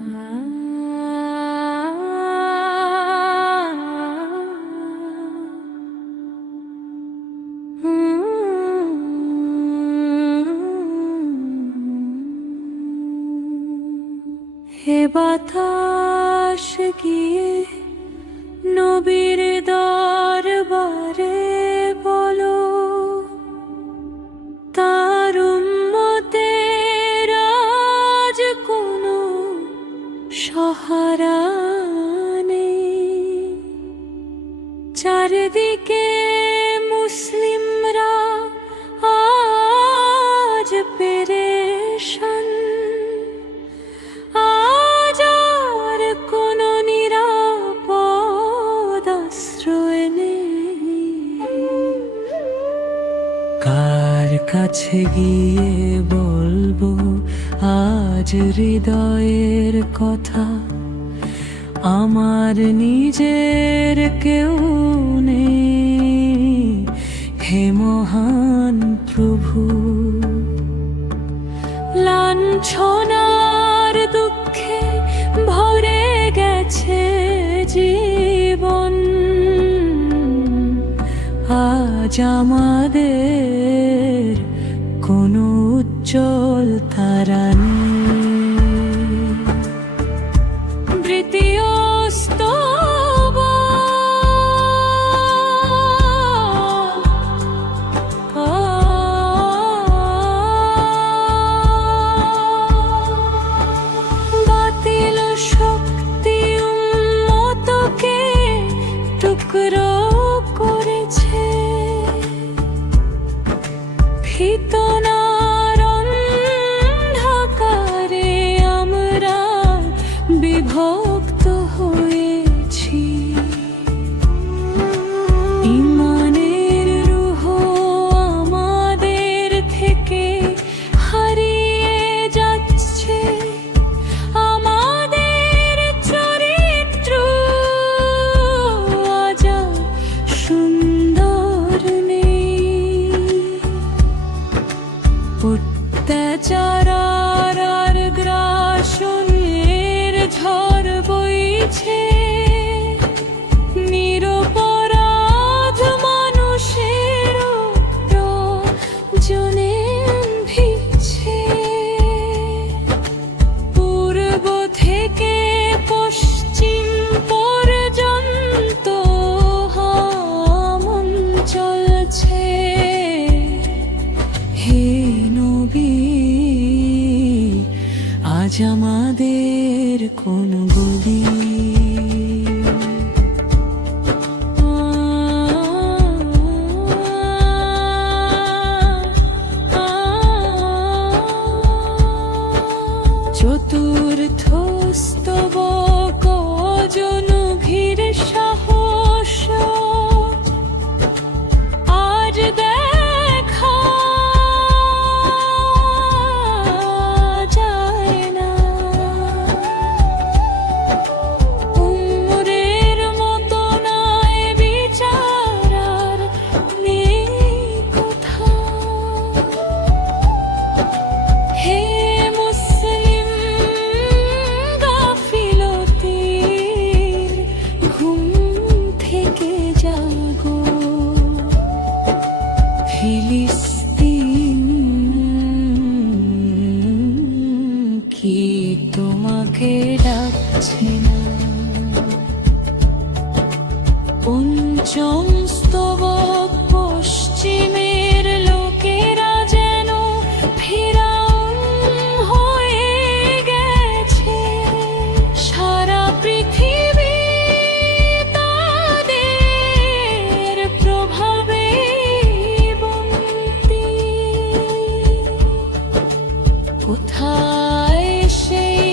হে বাতাস গিয়ে নবীর দরবারে বলো, তার উম্মতের আজ কোনো সহারা নেই। চারিদিকে মুসলিমরা আজ পেরেশান, আজ আর কোনো নিরাপদ আশ্রয় নেই। কার কাছে গিয়ে বলবো আজ হৃদয়ের কথা? আমার নিজের কেউ নেই। হে মহান প্রভু, লাঞ্ছনার দুঃখে ভরে গেছে জীবন। আজ আমাদের কোনো উজ্জ্বল তারা নেই। টুকরো করেছে ফিতনার অন্ধকারে, আমরা বিভক্ত হয়েছি। ঈমানের রূহ আমাদের থেকে হারিয়ে যাচ্ছে। আমাদের চরিত্র আজ সুন্দর নেই। অত্যাচার আর গ্রাসনের ঝড় বইছে। নিরপরাধ মানুষের রজনে ভিজছে। পূর্ব থেকে পশ্চিম পর্যন্ত হামন চলছে। হে নবী, আজ আমাদের কোন গলি চতুর্থ স্তবক জনভীর সাহস আজ দেখা যায় না। উমরের মতো নাই বিচার আর নেই কোথাও। হে মুসলিম, গাফিলতির ঘুম থেকে জাগো। ফিলিস্তিন কি তোমাকে ডাকছে না? পঞ্চম স্তবক পশ্চিমের লোকেরা যেন ফিরাউন হয়ে গেছে। সারা পৃথিবী তাদের প্রভাবে বন্দী। কোথায় সেই